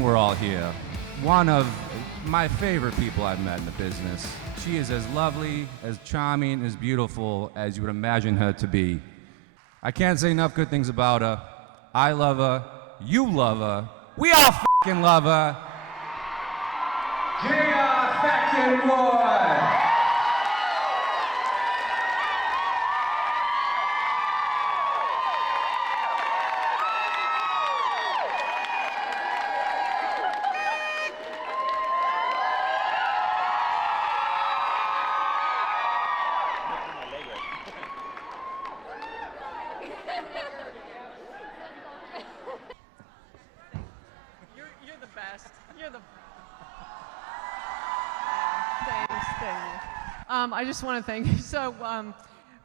reason we're all here. One of my favorite people I've met in the business. She is as lovely, as charming, as beautiful as you would imagine her to be. I can't say enough good things about her. I love her. You love her. We all f***ing love her. J.R. Fackenwood! You're the best. You're the. Thanks. I just want to thank you. So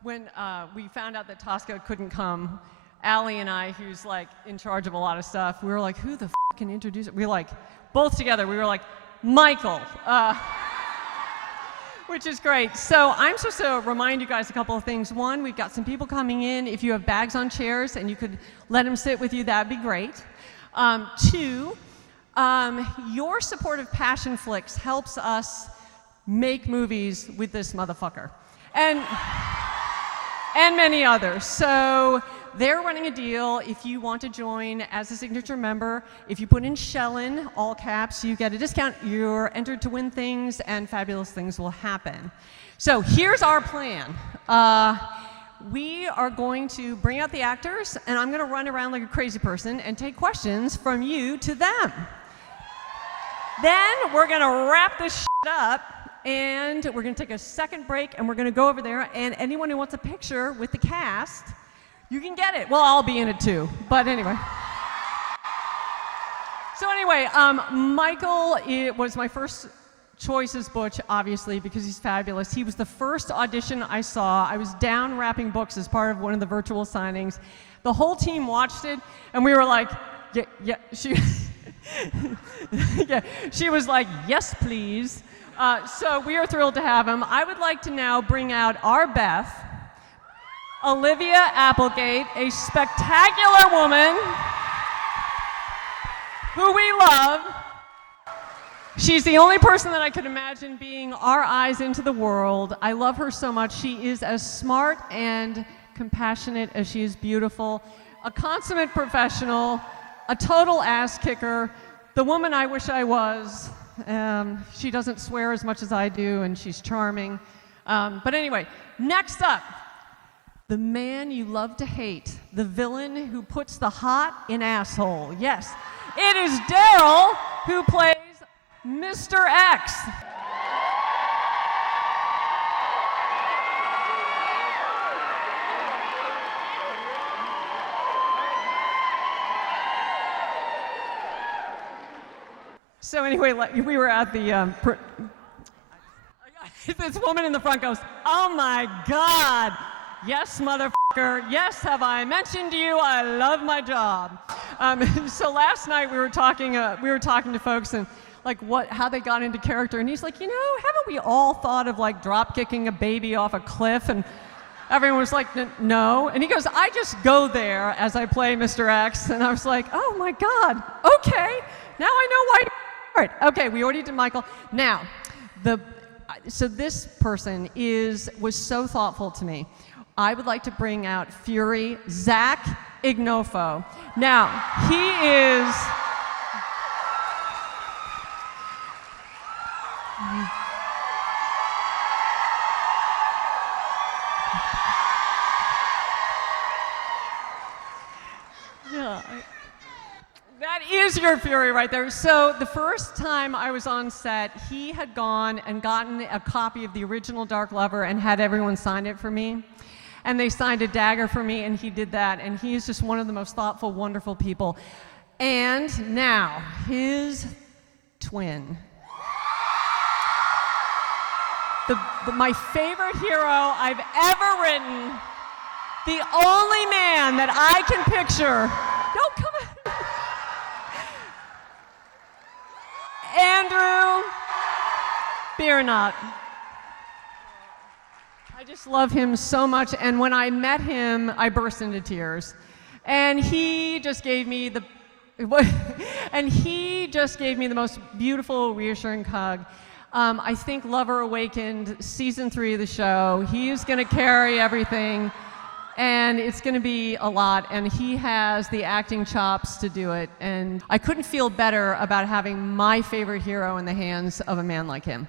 when we found out that Tosca couldn't come, Allie and I, who's like in charge of a lot of stuff, we were like, who the f can introduce it? We were like, both together, we were like, Michael. Which is great. So I'm supposed to remind you guys a couple of things. One, we've got some people coming in. If you have bags on chairs and you could let them sit with you, that'd be great. Two, your support of Passionflix helps us make movies with this motherfucker. And many others. So they're running a deal. If you want to join as a signature member, if you put in Shellin, all caps, you get a discount. You're entered to win things, and fabulous things will happen. So here's our plan. We are going to bring out the actors, and I'm going to run around like a crazy person and take questions from you to them. Then we're going to wrap this shit up, and we're going to take a second break, and we're going to go over there, and anyone who wants a picture with the cast, you can get it. Well, I'll be in it too, but anyway. So anyway, Michael was my first choice as Butch, obviously, because he's fabulous. He was the first audition I saw. I was down wrapping books as part of one of the virtual signings. The whole team watched it, and we were like, yeah, she, yeah, she was like, yes, please. So we are thrilled to have him. I would like to now bring out our Beth, Olivia Applegate, a spectacular woman who we love. She's the only person that I could imagine being our eyes into the world. I love her so much. She is as smart and compassionate as she is beautiful, a consummate professional, a total ass kicker, the woman I wish I was. She doesn't swear as much as I do, and she's charming. But anyway, next up, the man you love to hate, the villain who puts the hot in asshole. Yes, it is Daryl who plays Mr. X. So anyway, we were at the, this woman in the front goes, oh my God, yes, motherfucker, yes, have I mentioned to you, I love my job. So last night we were talking to folks and like how they got into character, and he's like, you know, haven't we all thought of like drop kicking a baby off a cliff? And everyone was like, no. And he goes, I just go there as I play Mr. X. And I was like, oh my God, okay, now I know why. All right, okay, we already did Michael. Now, so this person was so thoughtful to me. I would like to bring out Fury, Zach Ignofo. Now, he is... Yeah, that is your Fury right there. So the first time I was on set, he had gone and gotten a copy of the original Dark Lover and had everyone sign it for me. And they signed a dagger for me, and he did that. And he is just one of the most thoughtful, wonderful people. And now, his twin. My favorite hero I've ever written, the only man that I can picture. Don't come on. Andrew Biernot. I just love him so much, and when I met him, I burst into tears. And he just gave me the And he just gave me the most beautiful, reassuring hug. I think Lover Awakened, season 3 of the show, he's going to carry everything, and it's going to be a lot, and he has the acting chops to do it, and I couldn't feel better about having my favorite hero in the hands of a man like him.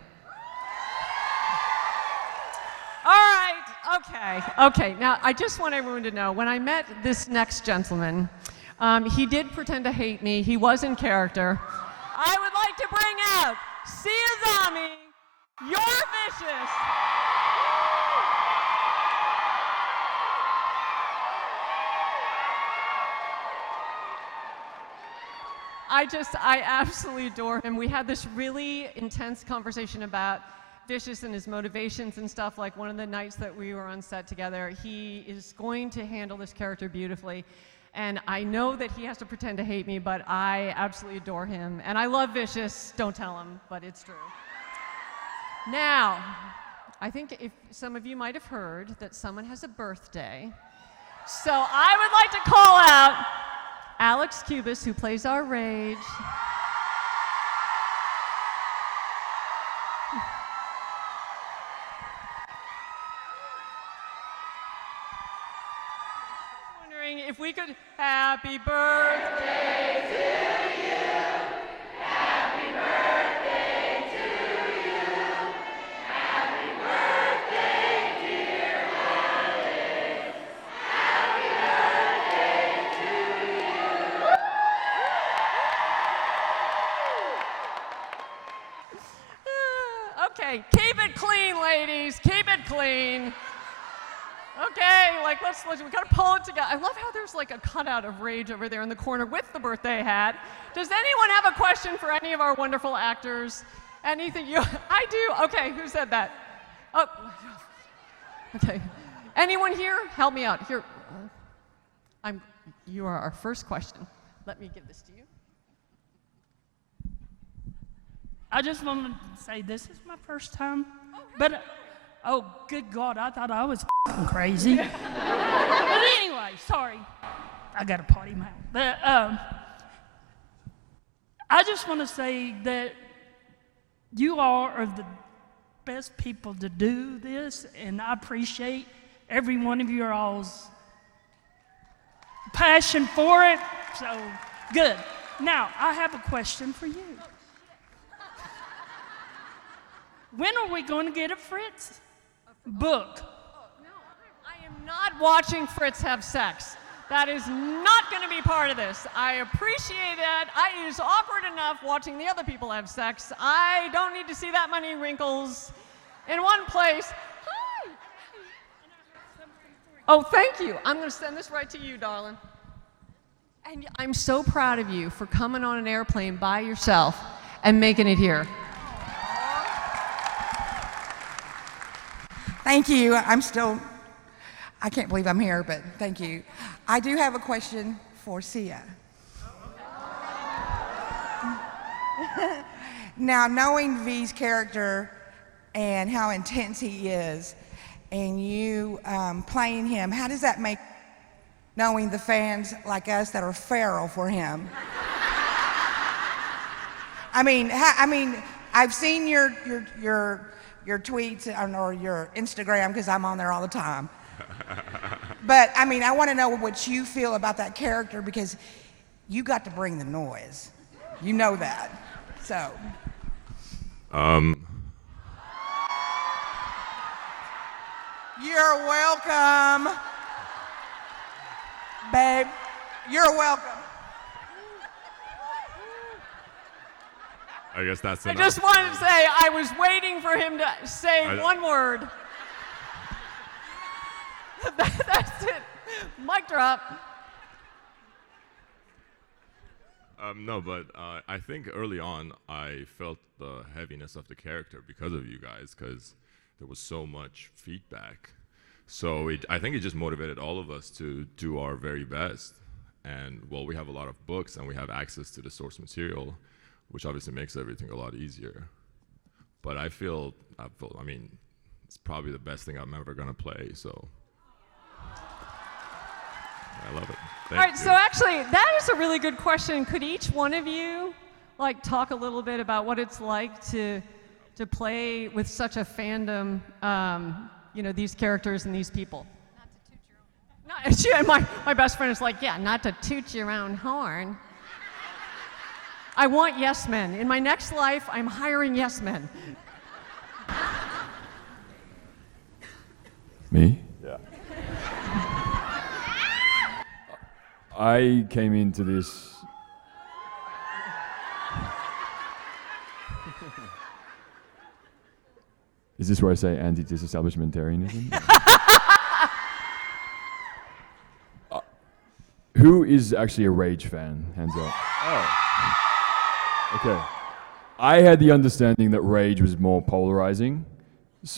All right, okay. Now, I just want everyone to know, when I met this next gentleman, he did pretend to hate me. He was in character. I would like to bring out Siazami, You're Vicious. I absolutely adore him. We had this really intense conversation about Vicious and his motivations and stuff. Like one of the nights that we were on set together, he is going to handle this character beautifully. And I know that he has to pretend to hate me, but I absolutely adore him. And I love Vicious. Don't tell him, but it's true. Now, I think if some of you might have heard that someone has a birthday. So I would like to call out Alex Cubis, who plays our Rage. Wondering if we could happy birthday to you. Happy birthday to you. Happy birthday, dear Alex. Happy birthday to you. Okay, keep it clean, ladies. Keep it clean. Okay, like let's we gotta pull it together. I love how there's like a cutout of Rage over there in the corner with the birthday hat. Does anyone have a question for any of our wonderful actors? Anything you? I do. Okay, who said that? Oh, okay. Anyone here? Help me out. Here, you are our first question. Let me give this to you. I just wanted to say this is my first time, but oh, good God, I thought I was crazy. But anyway, sorry, I got a potty mouth. But I just want to say that you all are the best people to do this, and I appreciate every one of your all's passion for it. So good. Now I have a question for you. When are we going to get a Fritz book? No, I am not watching Fritz have sex. That is not going to be part of this. I appreciate it. It is awkward enough watching the other people have sex. I don't need to see that many wrinkles in one place. Hi. Oh, thank you. I'm going to send this right to you, darling. And I'm so proud of you for coming on an airplane by yourself and making it here. Thank you. I can't believe I'm here, but thank you. I do have a question for Sia. Now, knowing V's character and how intense he is, and you playing him, how does that make knowing the fans like us that are feral for him? I mean, I've seen your tweets or your Instagram because I'm on there all the time. But I mean, I want to know what you feel about that character because you got to bring the noise. You know that. So. You're welcome. Babe, you're welcome. I guess that's enough. I just wanted to say I was waiting for him to say one word. That's it. Mic drop. No, but I think early on I felt the heaviness of the character because of you guys, because there was so much feedback. So I think it just motivated all of us to do our very best. And well, we have a lot of books and we have access to the source material, which obviously makes everything a lot easier. But I mean, it's probably the best thing I'm ever gonna play, so I love it. All right, so actually, that is a really good question. Could each one of you like talk a little bit about what it's like to play with such a fandom, these characters and these people? Not to toot your own horn. My best friend is like, yeah, not to toot your own horn. I want yes men. In my next life, I'm hiring yes men. Me? Yeah. I came into this. Is this where I say anti-disestablishmentarianism? Who is actually a Rage fan? Hands up. Oh. Okay. I had the understanding that Rage was more polarizing,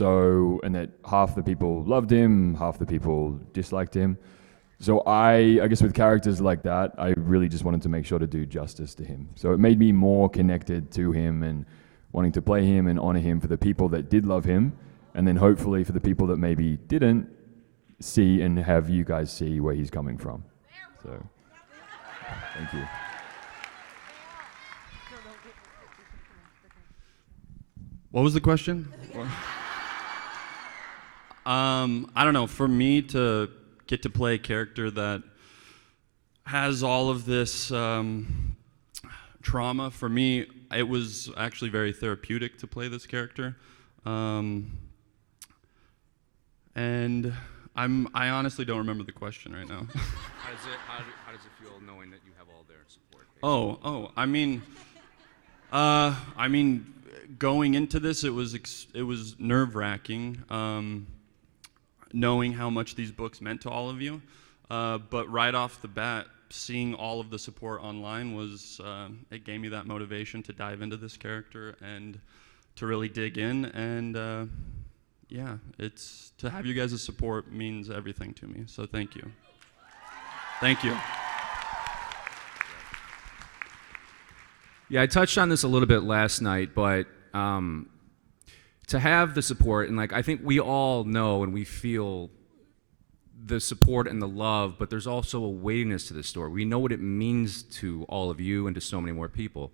and that half the people loved him, half the people disliked him. So I guess with characters like that, I really just wanted to make sure to do justice to him. So it made me more connected to him and wanting to play him and honor him for the people that did love him, and then hopefully for the people that maybe didn't see and have you guys see where he's coming from. So, thank you. What was the question? I don't know. For me to get to play a character that has all of this trauma, for me, it was actually very therapeutic to play this character. And I honestly don't remember the question right now. How does it feel knowing that you have all their support? I mean, going into this, it was nerve-wracking, knowing how much these books meant to all of you. But right off the bat, seeing all of the support online it gave me that motivation to dive into this character and to really dig in. And to have you guys' support means everything to me. So thank you. Thank you. Yeah, I touched on this a little bit last night, but to have the support, and I think we all know and we feel the support and the love, but there's also a weightiness to this story. We know what it means to all of you and to so many more people.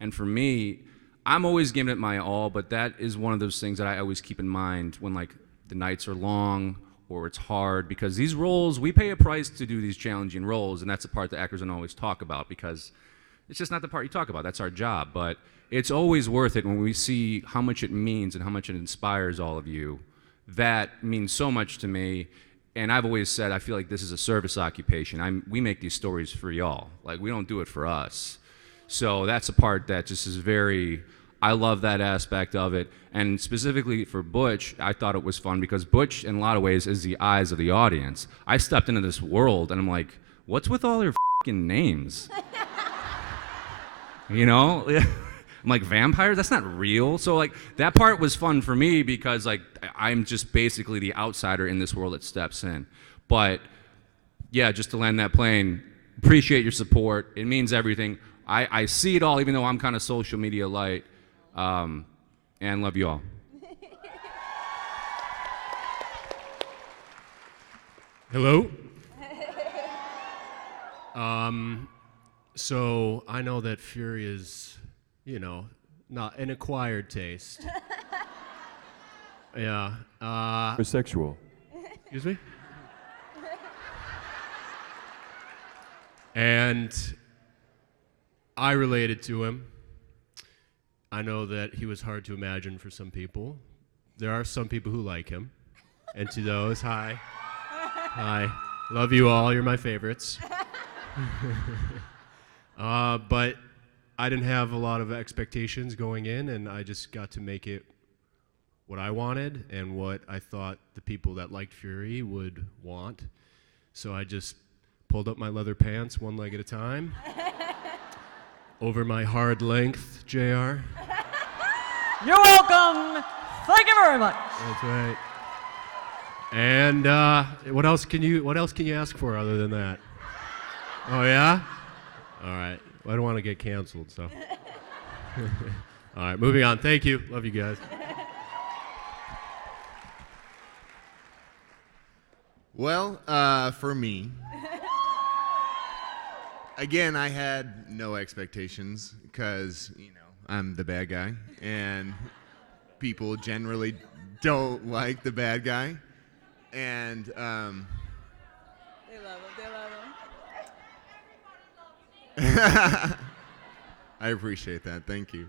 And for me, I'm always giving it my all, but that is one of those things that I always keep in mind when the nights are long or it's hard, because these roles, we pay a price to do these challenging roles, and that's the part that actors don't always talk about, because it's just not the part you talk about. That's our job. But it's always worth it when we see how much it means and how much it inspires all of you. That means so much to me. And I've always said, I feel like this is a service occupation. We make these stories for y'all. We don't do it for us. So that's a part that just is I love that aspect of it. And specifically for Butch, I thought it was fun because Butch, in a lot of ways, is the eyes of the audience. I stepped into this world and I'm like, what's with all their f***ing names? You know? I'm like, vampires? That's not real. So that part was fun for me because I'm just basically the outsider in this world that steps in. But yeah, just to land that plane, appreciate your support. It means everything. I see it all, even though I'm kind of social media light. And love you all. Hello. So I know that Fury is, not an acquired taste. Yeah. Bisexual. Excuse me? And I related to him. I know that he was hard to imagine for some people. There are some people who like him. And to those, hi. Hi. Love you all. You're my favorites. But I didn't have a lot of expectations going in, and I just got to make it what I wanted and what I thought the people that liked Fury would want. So I just pulled up my leather pants one leg at a time. Over my hard length, JR. You're welcome. Thank you very much. That's right. And what else can you ask for other than that? Oh yeah? All right. Well, I don't want to get canceled, so. All right, moving on. Thank you. Love you guys. Well, for me, again, I had no expectations because, I'm the bad guy, and people generally don't like the bad guy. And, They love him. They love him. I appreciate that. Thank you.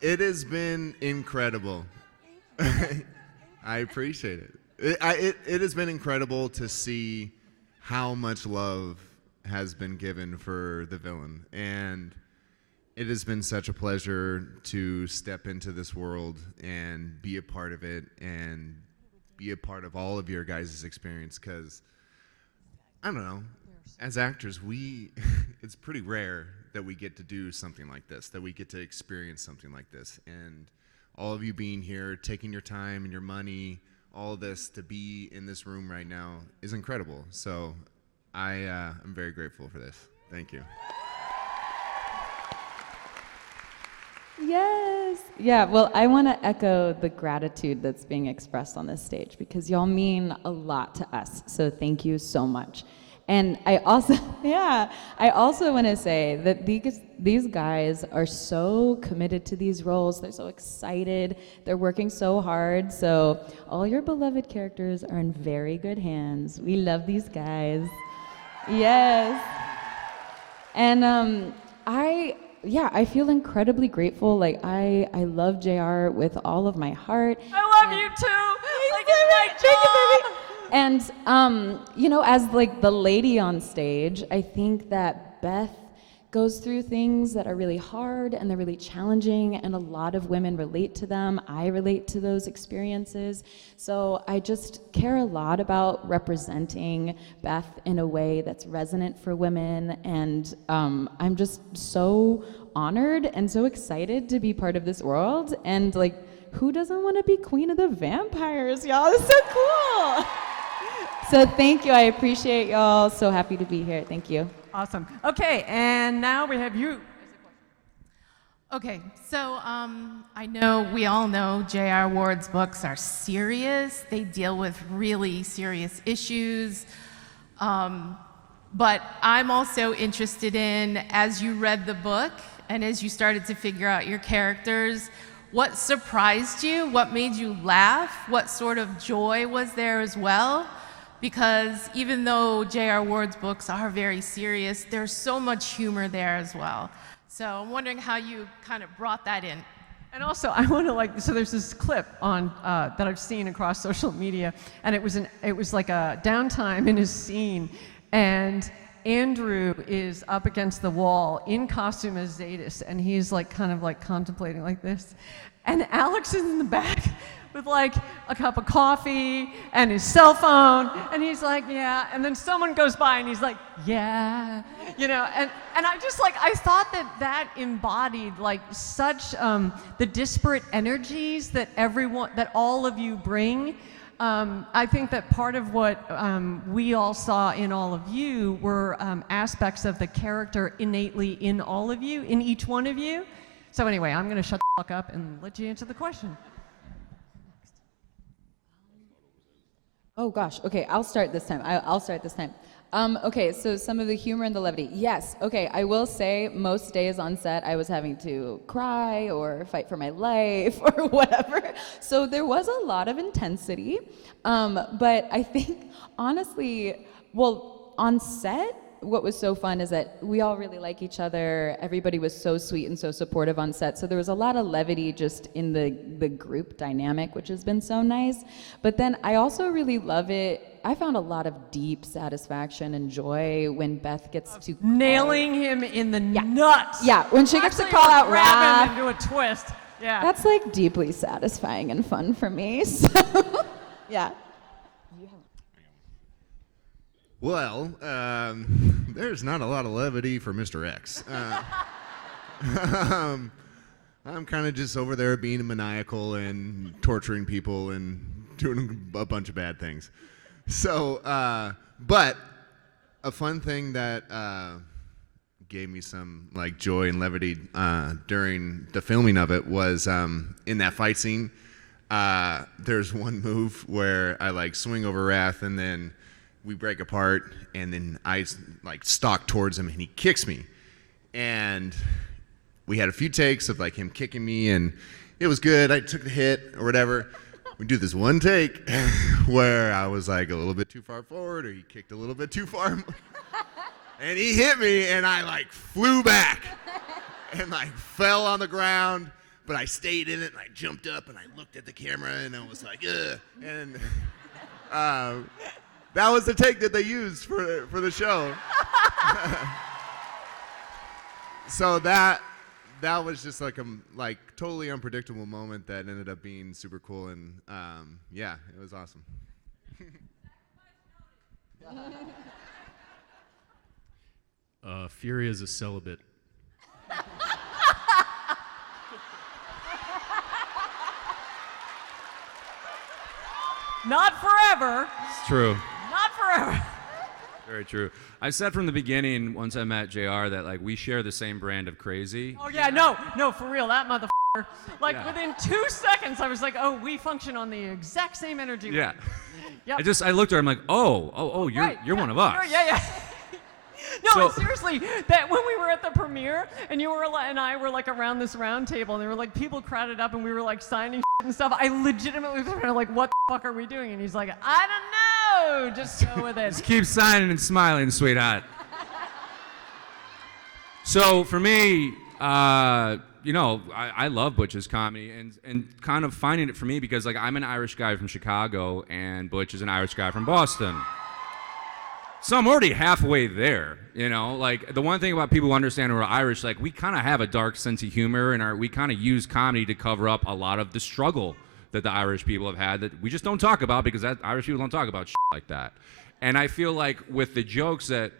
It has been incredible. I appreciate it. It has been incredible to see how much love has been given for the villain. And it has been such a pleasure to step into this world and be a part of it and be a part of all of your guys' experience, because, I don't know, as actors, it's pretty rare that we get to do something like this, that we get to experience something like this. And all of you being here, taking your time and your money, all this to be in this room right now is incredible. So I'm very grateful for this. Thank you. Yes. Yeah, well, I want to echo the gratitude that's being expressed on this stage because y'all mean a lot to us. So thank you so much. And I also, I also want to say that these guys are so committed to these roles. They're so excited. They're working so hard. So all your beloved characters are in very good hands. We love these guys. Yes. And I feel incredibly grateful. Like I love JR with all of my heart. I love you too. Like it's my job. And as like the lady on stage, I think that Beth goes through things that are really hard and they're really challenging, and a lot of women relate to them. I relate to those experiences. So I just care a lot about representing Beth in a way that's resonant for women, and I'm just so honored and so excited to be part of this world. And like, who doesn't want to be queen of the vampires, y'all? It's so cool. So thank you, I appreciate y'all. So happy to be here, thank you. Awesome. Okay, and now we have you. Okay, so I know we all know J.R. Ward's books are serious. They deal with really serious issues. But I'm also interested in, as you read the book and as you started to figure out your characters, what surprised you? What made you laugh? What sort of joy was there as well? Because even though J.R. Ward's books are very serious, there's so much humor there as well. So I'm wondering how you kind of brought that in. And also, I want to so there's this clip on that I've seen across social media, and it was like a downtime in his scene, and Andrew is up against the wall in costume as Zadis, and he's like kind of like contemplating like this, and Alex is in the back with like a cup of coffee and his cell phone, and he's like, yeah, and then someone goes by and he's like, yeah, and I just I thought that embodied like such the disparate energies that all of you bring. I think that part of what we all saw in all of you were aspects of the character innately in all of you, in each one of you. So anyway, I'm gonna shut the fuck up and let you answer the question. Oh gosh, okay, I'll start this time. I'll start this time. Okay, so some of the humor and the levity. Yes, okay, I will say most days on set I was having to cry or fight for my life or whatever. So there was a lot of intensity. But I think, honestly, on set, what was so fun is that we all really like each other. Everybody was so sweet and so supportive on set. So there was a lot of levity just in the group dynamic, which has been so nice. But then I also really love it. I found a lot of deep satisfaction and joy when Beth gets to nailing him in the nuts. Yeah, when she gets to call out Raph. Raph. Into a twist. Yeah. That's like deeply satisfying and fun for me. So, yeah. Well, there's not a lot of levity for Mr. X. I'm kind of just over there being maniacal and torturing people and doing a bunch of bad things. So, but a fun thing that gave me some joy and levity during the filming of it was in that fight scene. There's one move where I swing over Wrath, and then we break apart, and then I like stalk towards him, and he kicks me. And we had a few takes of like him kicking me, and it was good. I took the hit or whatever. We do this one take where I was like a little bit too far forward, or he kicked a little bit too far, and he hit me, and I like flew back and like fell on the ground. But I stayed in it, and I jumped up, and I looked at the camera, and I was like, ugh. And that was the take that they used for the show. So that was just like a totally unpredictable moment that ended up being super cool, and yeah, it was awesome. Fury is a celibate. Not forever. It's true. Not forever. Very true. I said from the beginning, once I met JR, that like we share the same brand of crazy. Oh yeah, no, for real, that motherfucker. Like Yeah. within 2 seconds, I was like, oh, we function on the exact same energy. Yeah. Yep. I looked at her. I'm like, oh, you're Right, you're yeah, one of us. Yeah. No, So- and seriously, that when we were at the premiere and you were and I were like around this round table and there were like people crowded up and we were like signing and stuff, I legitimately was kind of like, what the fuck are we doing? And he's like, I don't know, just go with it. Just keep signing and smiling, sweetheart. So for me, I love Butch's comedy and kind of finding it for me because like I'm an Irish guy from Chicago and Butch is an Irish guy from Boston. So I'm already halfway there, Like the one thing about people who understand who are Irish, like we kind of have a dark sense of humor, and we kind of use comedy to cover up a lot of the struggle that the Irish people have had that we just don't talk about because Irish people don't talk about shit like that. And I feel like with the jokes that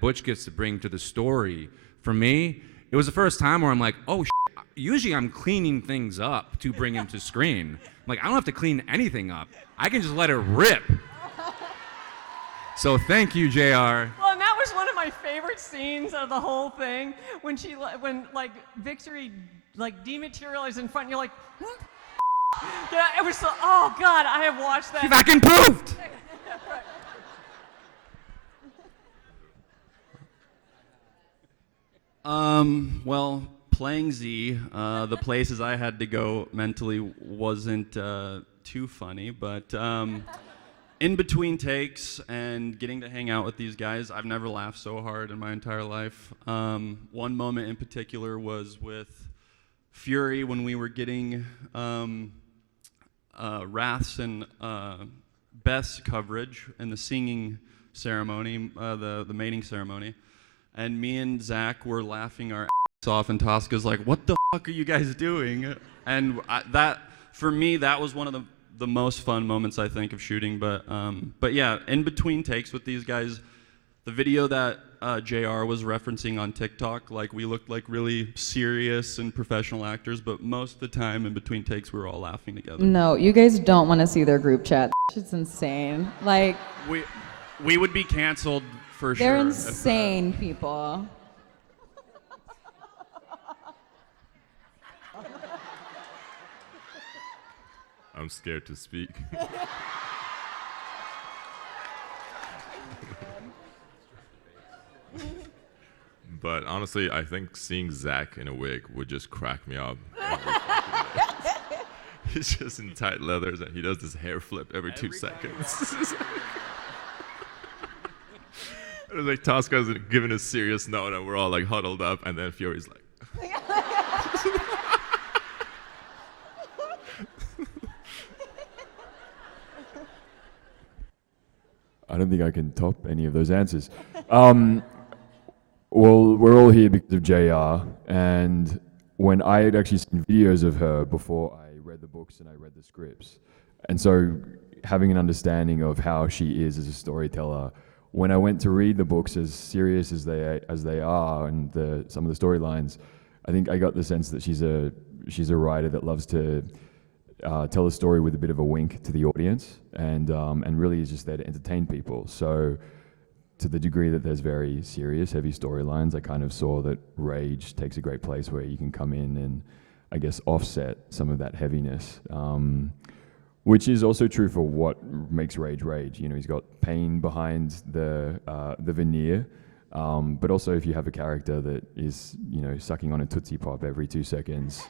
Butch gets to bring to the story, for me, it was the first time where I'm like, oh shit. Usually I'm cleaning things up to bring him to screen. Like I don't have to clean anything up. I can just let it rip. So thank you, JR. Well, and that was one of my favorite scenes of the whole thing when Victory dematerialized in front and you're like, yeah, it was so, oh God, I have watched that. You fucking proved. Well, playing Z, the places I had to go mentally wasn't too funny, but in between takes and getting to hang out with these guys, I've never laughed so hard in my entire life. One moment in particular was with Fury when we were getting Wrath's and Beth's coverage in the singing ceremony, the mating ceremony. And me and Zach were laughing our ass off, and Tosca's like, what the fuck are you guys doing? And for me, that was one of the most fun moments, I think, of shooting. But yeah, in between takes with these guys, the video that JR was referencing on TikTok, like we looked like really serious and professional actors, but most of the time in between takes, we were all laughing together. No, you guys don't want to see their group chat. It's insane. Like, We would be canceled for sure. they're insane people. I'm scared to speak. But honestly, I think seeing Zach in a wig would just crack me up. He's just in tight leathers and he does this hair flip every 2 seconds. It was like Tosca's giving a serious note and we're all like huddled up, and then Fury's like, I don't think I can top any of those answers. Well, we're all here because of JR, and when I had actually seen videos of her before I read the books and I read the scripts, and so having an understanding of how she is as a storyteller, when I went to read the books, as serious as they are, and some of the storylines, I think I got the sense that she's a writer that loves to tell a story with a bit of a wink to the audience, and really is just there to entertain people. So, to the degree that there's very serious, heavy storylines, I kind of saw that Rage takes a great place where you can come in and, I guess, offset some of that heaviness. which is also true for what makes Rage Rage. You know, he's got pain behind the veneer, but also if you have a character that is, you know, sucking on a Tootsie Pop every 2 seconds,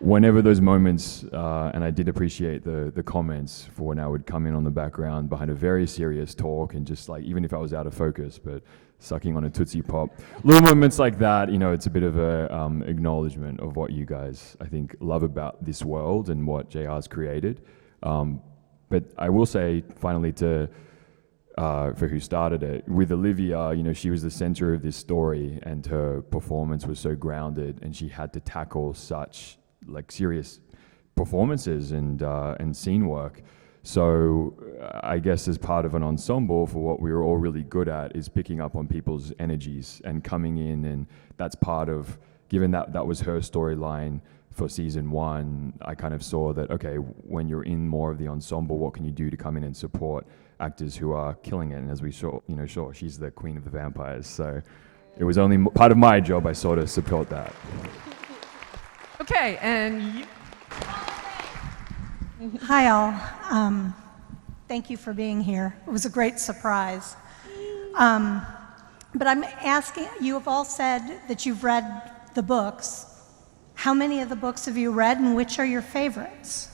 whenever those moments, and I did appreciate the comments for when I would come in on the background behind a very serious talk and just like, even if I was out of focus, but sucking on a Tootsie Pop. Little moments like that, you know, it's a bit of a acknowledgement of what you guys, I think, love about this world and what JR's created. But I will say, finally, for who started it, with Olivia, you know, she was the center of this story and her performance was so grounded and she had to tackle such like serious performances and scene work. So I guess as part of an ensemble, for what we were all really good at is picking up on people's energies and coming in, and that's part of, given that was her storyline for season 1, I kind of saw that, okay, when you're in more of the ensemble, what can you do to come in and support actors who are killing it? And as we saw, you know, sure, she's the queen of the vampires, so it was only part of my job, I sort of support that. Okay, and you. Hi, all. Thank you for being here. It was a great surprise. But I'm asking, you have all said that you've read the books. How many of the books have you read, and which are your favorites?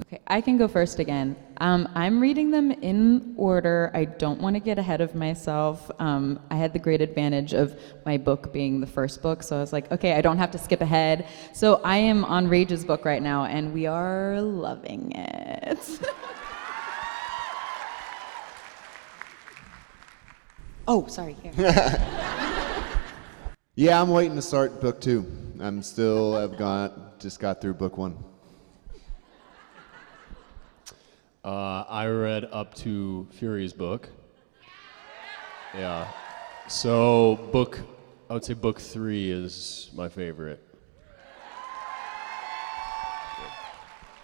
Okay, I can go first again. I'm reading them in order. I don't want to get ahead of myself. I had the great advantage of my book being the first book, so I was like, okay, I don't have to skip ahead. So I am on Rage's book right now, and we are loving it. Oh, sorry. Here. Yeah, I'm waiting to start book 2. Just got through book 1. I read up to Fury's book. Yeah. So I would say book 3 is my favorite.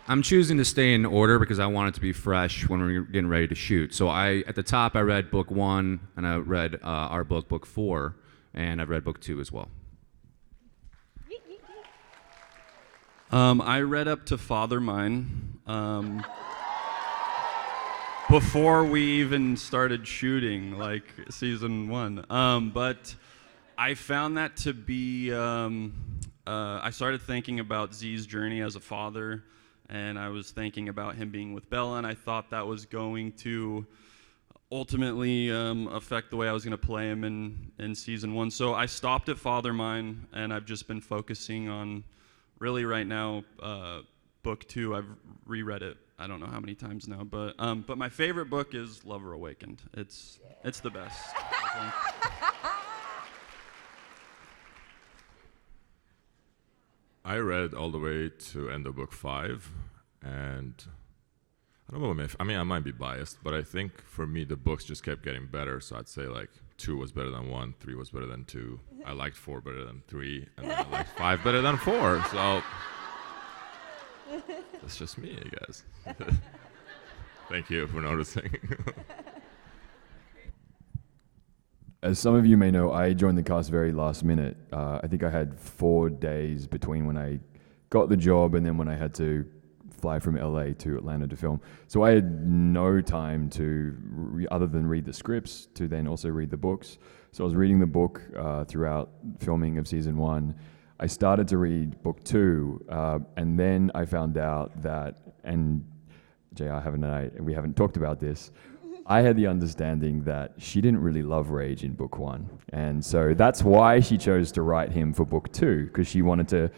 I'm choosing to stay in order because I want it to be fresh when we're getting ready to shoot. So at the top, I read book 1, and I read our book 4, and I've read book 2 as well. I read up to Father Mine. Before we even started shooting, like season 1. But I found that to be, I started thinking about Z's journey as a father, and I was thinking about him being with Bella, and I thought that was going to ultimately affect the way I was going to play him in season 1. So I stopped at Father Mine, and I've just been focusing on, really right now, book 2. I've reread it I don't know how many times now, but my favorite book is Lover Awakened. It's the best. I read all the way to end of book 5, and I don't know if, I mean, I might be biased, but I think for me the books just kept getting better, so I'd say like 2 was better than 1, 3 was better than 2, I liked 4 better than 3, and then I liked 5 better than 4, so that's just me, I guess. Thank you for noticing. As some of you may know, I joined the cast very last minute. I think I had 4 days between when I got the job and then when I had to fly from LA to Atlanta to film. So I had no time to, other than read the scripts, to then also read the books. So I was reading the book throughout filming of season 1. I started to read book 2, and then I found out that, and JR we haven't talked about this, I had the understanding that she didn't really love Rage in book 1. And so that's why she chose to write him for book 2, because she wanted to,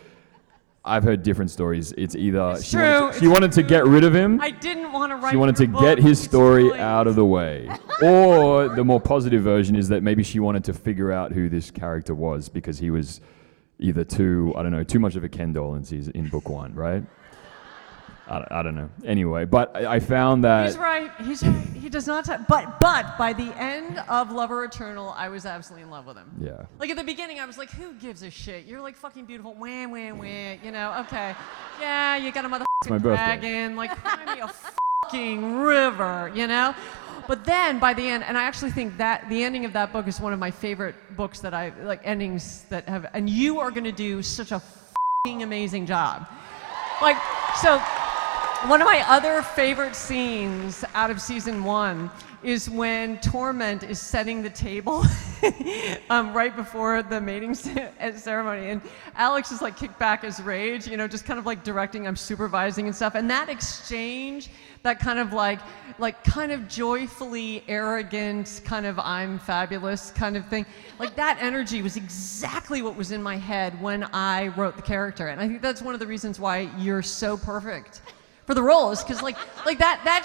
I've heard different stories. It's either she wanted to get rid of him. I didn't want to write. She wanted to get his story out of the way. Or the more positive version is that maybe she wanted to figure out who this character was because he was either too much of a Ken doll in book 1, right? I don't know. Anyway, but I found that... He's right. He does not... But by the end of Lover Eternal, I was absolutely in love with him. Yeah. Like, at the beginning, I was like, who gives a shit? You're, like, fucking beautiful. Wah, wah, wah. You know, okay. Yeah, you got a motherfucking dragon. Like, cry me a fucking river, you know? But then, by the end, and I actually think that the ending of that book is one of my favorite books that I... Like, endings that have... And you are going to do such a fucking amazing job. Like, So one of my other favorite scenes out of season 1 is when Torment is setting the table right before the mating ceremony, and Alex is like kicked back as Rage, you know, just kind of like directing, I'm supervising and stuff, and that exchange, that kind of like kind of joyfully arrogant, kind of I'm fabulous kind of thing, like that energy was exactly what was in my head when I wrote the character, and I think that's one of the reasons why you're so perfect for the role, is because like that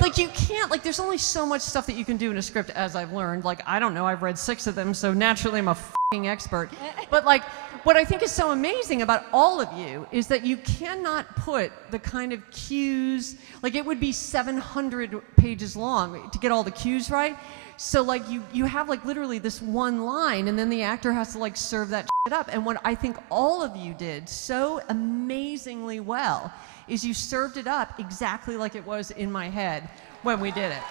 like you can't, like there's only so much stuff that you can do in a script, as I've learned. Like, I don't know, I've read 6 of them, so naturally I'm a f***ing expert. But like, what I think is so amazing about all of you is that you cannot put the kind of cues, like it would be 700 pages long to get all the cues right. So like you have like literally this one line, and then the actor has to like serve that shit up. And what I think all of you did so amazingly well is you served it up exactly like it was in my head when we did it.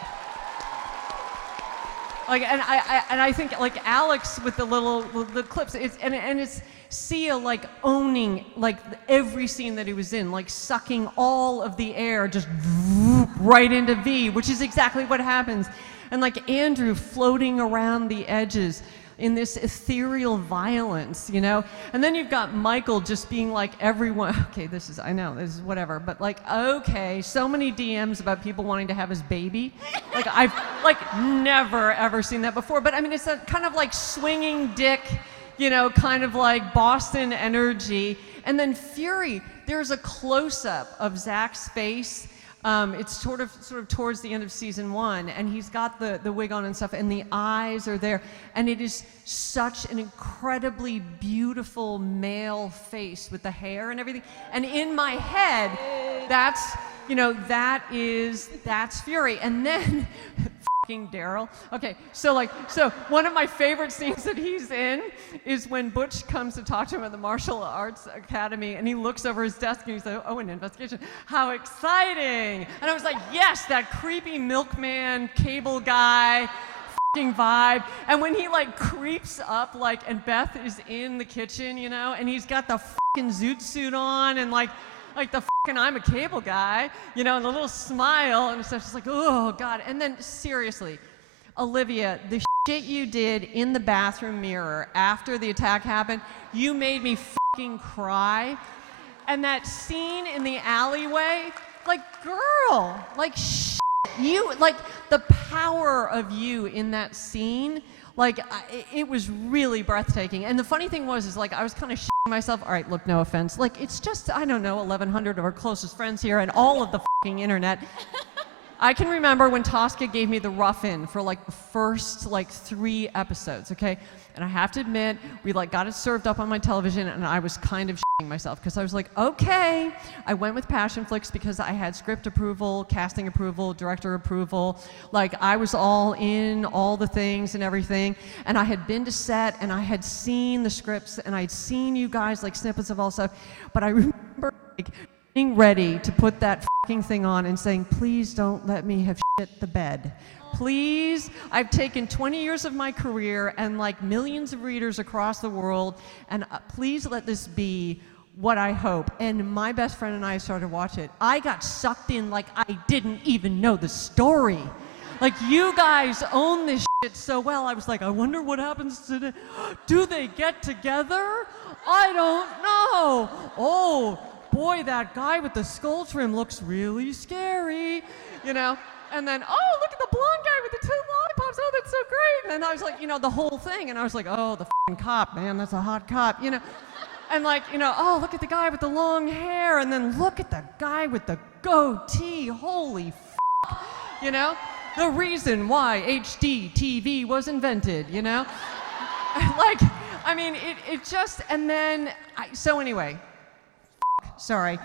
Like, and I think like Alex with the clips, it's Sia like owning like every scene that he was in, like sucking all of the air just right into V, which is exactly what happens. And like Andrew floating around the edges in this ethereal violence, you know? And then you've got Michael just being like everyone, okay, I know, this is whatever, but like, okay, so many DMs about people wanting to have his baby. Like, I've like never ever seen that before, but I mean, it's a kind of like swinging dick, you know, kind of like Boston energy. And then Fury, there's a close-up of Zach's face. It's sort of towards the end of season 1, and he's got the wig on and stuff, and the eyes are there, and it is such an incredibly beautiful male face with the hair and everything. And in my head, that's Fury. And then Daryl. Okay, so one of my favorite scenes that he's in is when Butch comes to talk to him at the Martial Arts Academy, and he looks over his desk and he's like, oh, an investigation. How exciting! And I was like, yes, that creepy milkman cable guy vibe. And when he like creeps up, like, and Beth is in the kitchen, you know, and he's got the zoot suit on, and like the I'm a cable guy, you know, and the little smile and stuff, just like, oh God. And then seriously, Olivia, the shit you did in the bathroom mirror after the attack happened, you made me cry. And that scene in the alleyway, like, girl, like, you, like, the power of you in that scene, like, it was really breathtaking. And the funny thing was, is like, I was kind of shitting myself. All right, look, no offense. Like, it's just, I don't know, 1,100 of our closest friends here and all of the internet. I can remember when Tosca gave me the rough-in for like the first like 3 episodes, okay? And I have to admit, we like got it served up on my television, and I was kind of shitting myself because I was like, okay. I went with Passionflix because I had script approval, casting approval, director approval. Like, I was all in all the things and everything. And I had been to set, and I had seen the scripts, and I'd seen you guys like snippets of all stuff. But I remember like being ready to put that thing on and saying, please don't let me have shit the bed. Please, I've taken 20 years of my career and like millions of readers across the world, and please let this be what I hope. And my best friend and I started to watch it. I got sucked in like I didn't even know the story. Like, you guys own this shit so well. I was like, I wonder what happens today. Do they get together? I don't know. Oh, boy, that guy with the skull trim looks really scary, you know? And then, oh, look at the blonde guy with the 2 lollipops. Oh, that's so great. And I was like, you know, the whole thing. And I was like, oh, the f***ing cop, man, that's a hot cop, you know? And like, you know, oh, look at the guy with the long hair. And then look at the guy with the goatee. Holy f***, you know? The reason why HD TV was invented, you know? Like, I mean, it just, and then, so anyway, sorry.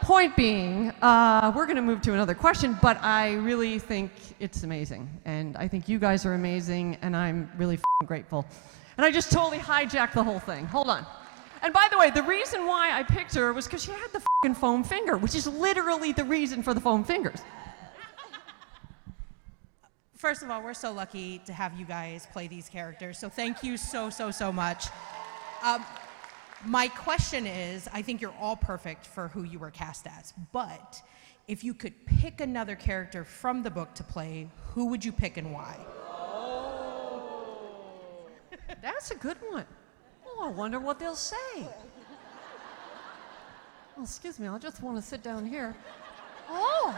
Point being, we're going to move to another question, but I really think it's amazing. And I think you guys are amazing, and I'm really grateful. And I just totally hijacked the whole thing. Hold on. And by the way, the reason why I picked her was because she had the foam finger, which is literally the reason for the foam fingers. First of all, we're so lucky to have you guys play these characters, so thank you so much. My question is, I think you're all perfect for who you were cast as, but if you could pick another character from the book to play, who would you pick and why? That's a good one. Oh, I wonder what they'll say. Oh, excuse me, I just want to sit down here. Oh,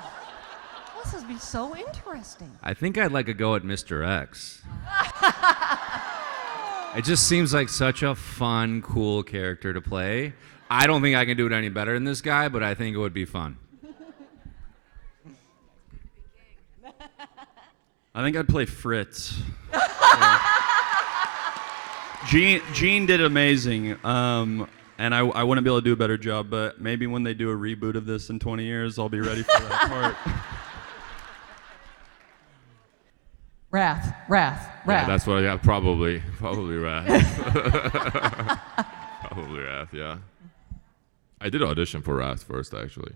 this would be so interesting. I think I'd like to go at Mr. X. It just seems like such a fun, cool character to play. I don't think I can do it any better than this guy, but I think it would be fun. I think I'd play Fritz. Yeah. Gene did amazing, and I wouldn't be able to do a better job, but maybe when they do a reboot of this in 20 years, I'll be ready for that part. Wrath. Yeah, that's what I got. Probably Wrath. Probably Wrath. Yeah. I did audition for Wrath first, actually.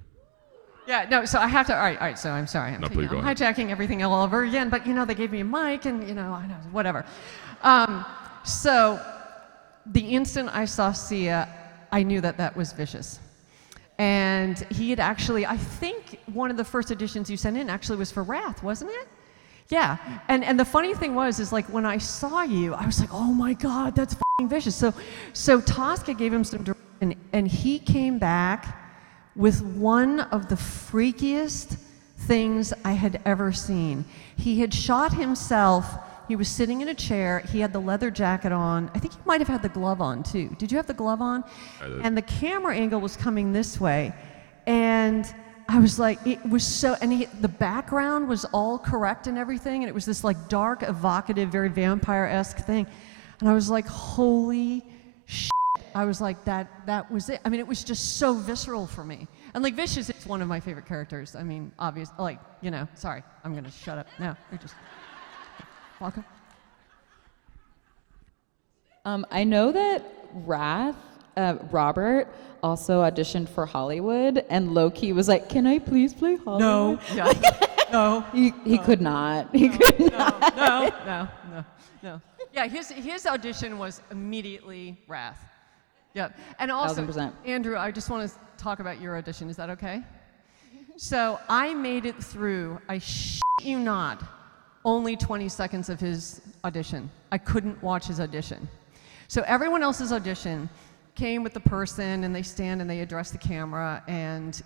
Yeah, no, so I have to, all right, so I'm sorry. I'm No, please go ahead. hijacking everything all over again, but they gave me a mic and, I know, whatever. So the instant I saw Sia, I knew that was Vicious. And he had actually, I think one of the first auditions you sent in actually was for Wrath, wasn't it? Yeah, and the funny thing is like when I saw you, I was like, oh my God, that's f***ing Vicious. So Tosca gave him some direction, and he came back with one of the freakiest things I had ever seen. He had shot himself. He was sitting in a chair. He had the leather jacket on. I think he might have had the glove on too. Did you have the glove on? I did. And the camera angle was coming this way. And I was like, it was so, and the background was all correct and everything. And it was this like dark, evocative, very vampire-esque thing. And I was like, holy shit. I was like, that was it. I mean, it was just so visceral for me. And like Vicious is one of my favorite characters. I mean, obvious, like, sorry, I'm gonna shut up now. You're just, welcome. I know that Robert also auditioned for Hollywood, and low-key was like, can I please play Hollywood? No, yeah, no. He could not. He could not. No. Yeah, his audition was immediately Wrath. Yep. And also, 1000%. Andrew, I just want to talk about your audition. Is that okay? So I made it through, I shit you not, only 20 seconds of his audition. I couldn't watch his audition. So everyone else's audition came with the person, and they stand and they address the camera, and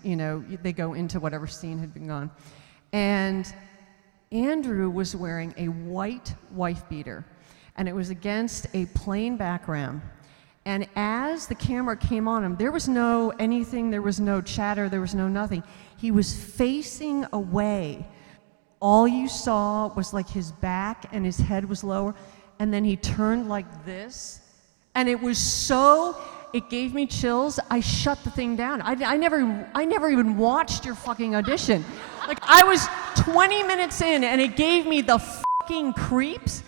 they go into whatever scene had been gone. And Andrew was wearing a white wife beater, and it was against a plain background. And as the camera came on him, there was no anything, there was no chatter, there was no nothing. He was facing away. All you saw was like his back, and his head was lower, and then he turned like this, and it was so, it gave me chills. I shut the thing down. I never even watched your fucking audition. Like, I was 20 minutes in, and it gave me the fucking creeps.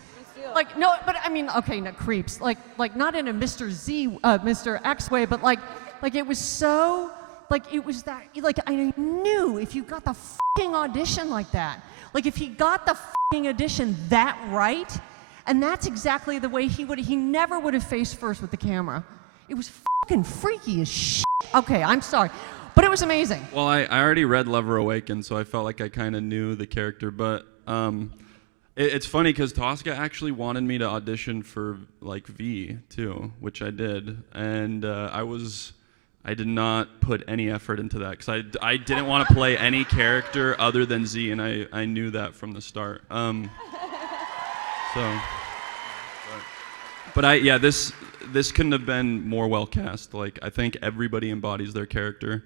Like, no, but I mean, okay, not creeps. Like not in a Mr. X way, but like it was so, like it was that, like I knew if you got the fucking audition like that, like if he got the fucking audition that right, and that's exactly the way he never would have faced first with the camera. It was fucking freaky as shit. Okay, I'm sorry, but it was amazing. Well, I already read Lover Awakened, so I felt like I kind of knew the character, but it's funny because Tosca actually wanted me to audition for like V too, which I did, and I did not put any effort into that because I didn't want to play any character other than Z, and I knew that from the start. This couldn't have been more well cast. Like, I think everybody embodies their character,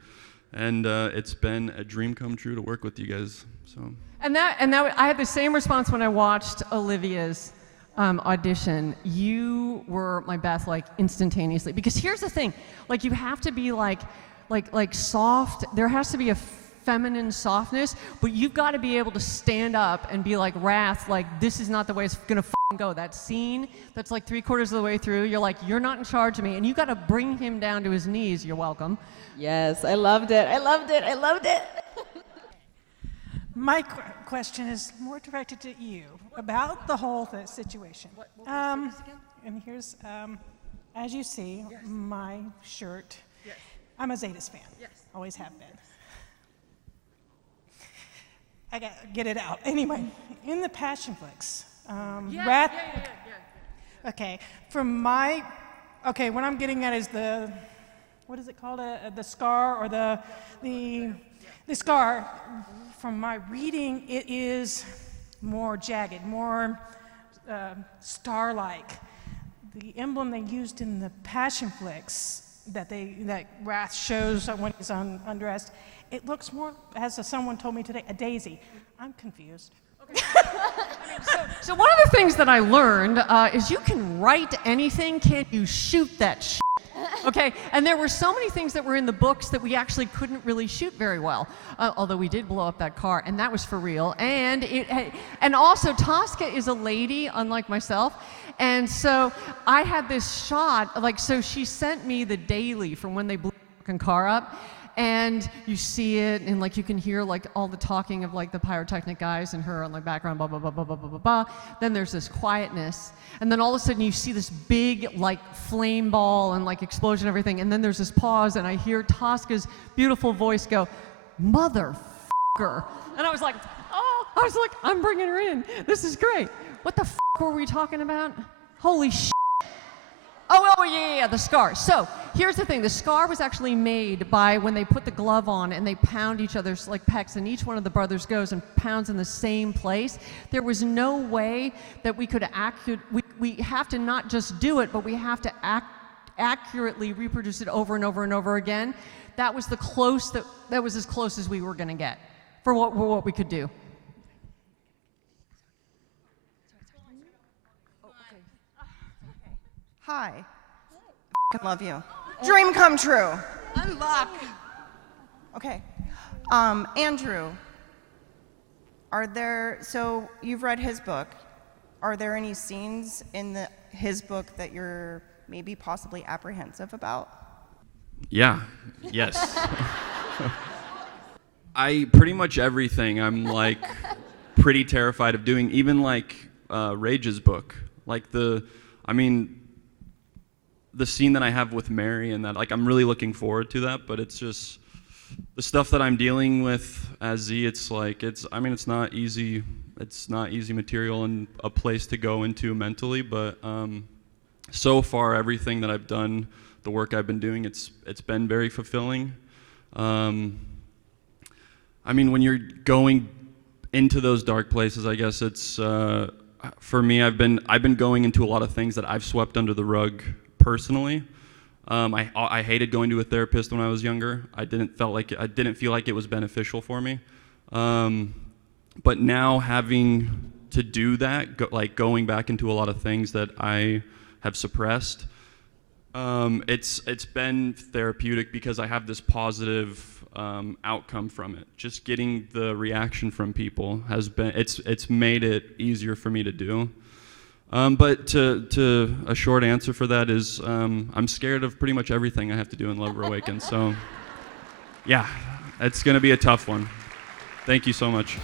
and it's been a dream come true to work with you guys. So. And that I had the same response when I watched Olivia's audition. You were my Beth, like instantaneously. Because here's the thing, like you have to be like soft. There has to be a feminine softness, but you've got to be able to stand up and be like Wrath. Like, this is not the way it's gonna go. That scene that's like 3/4 of the way through, you're like, you're not in charge of me, and you got to bring him down to his knees. You're welcome. Yes, I loved it. I loved it. I loved it. My question is more directed to you about the whole situation. And here's, as you see, my shirt, I'm a Zetas fan. Yes. Always have been. I got to get it out. Anyway, in the Passionflix, Wrath. Okay, what I'm getting at is what is it called? The scar or the scar. From my reading, it is more jagged, more star-like. The emblem they used in the Passionflix that Wrath shows when he's undressed, it looks more, as someone told me today, a daisy. I'm confused. So one of the things that I learned is you can write anything, can't you shoot that shit? Okay, and there were so many things that were in the books that we actually couldn't really shoot very well, although we did blow up that car, and that was for real. And also Tosca is a lady, unlike myself, and so I had this shot, so she sent me the daily from when they blew the fucking car up. And you see it, and you can hear all the talking of the pyrotechnic guys and her on the background, blah blah blah blah blah blah blah blah. Then there's this quietness, and then all of a sudden you see this big flame ball and explosion and everything, and then there's this pause, and I hear Tosca's beautiful voice go, "Motherfucker!" And I was like, I'm bringing her in. This is great. What the f were we talking about? Holy shit. Oh, yeah, the scar. So here's the thing. The scar was actually made by when they put the glove on and they pound each other's pecs, and each one of the brothers goes and pounds in the same place. There was no way that we could we have to not just do it, but we have to accurately reproduce it over and over and over again. That was that was as close as we were going to get for what we could do. Hi. I love you. Dream come true. Unlock. Okay. Andrew, so you've read his book. Are there any scenes in his book that you're maybe possibly apprehensive about? Yeah. Yes. Pretty much everything I'm pretty terrified of doing, even Rage's book. The scene that I have with Mary and that, I'm really looking forward to that, but it's just the stuff that I'm dealing with as Z. It's not easy. It's not easy material and a place to go into mentally, but so far everything that I've done, the work I've been doing, it's been very fulfilling. When you're going into those dark places, I guess it's for me. I've been going into a lot of things that I've swept under the rug. Personally, I hated going to a therapist when I was younger. I didn't feel like it was beneficial for me. But now having to do that, going back into a lot of things that I have suppressed, it's been therapeutic because I have this positive outcome from it. Just getting the reaction from people it's made it easier for me to do. But to a short answer for that is I'm scared of pretty much everything I have to do in Love Awakens. So yeah, it's going to be a tough one. Thank you so much.